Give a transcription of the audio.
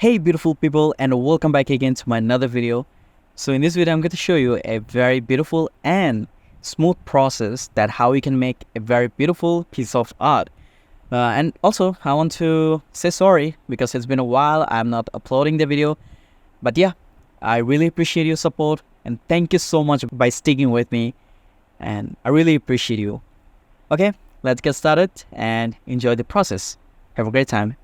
Hey beautiful people, and welcome back again to my another video. So in this video I'm going to show you a very beautiful and smooth process that how you can make a very beautiful piece of art. And also I want to say sorry because it's been a while I'm not uploading the video, but yeah, I really appreciate your support and thank you so much by sticking with me, and I really appreciate you. Okay, let's get started and enjoy the process. Have a great time.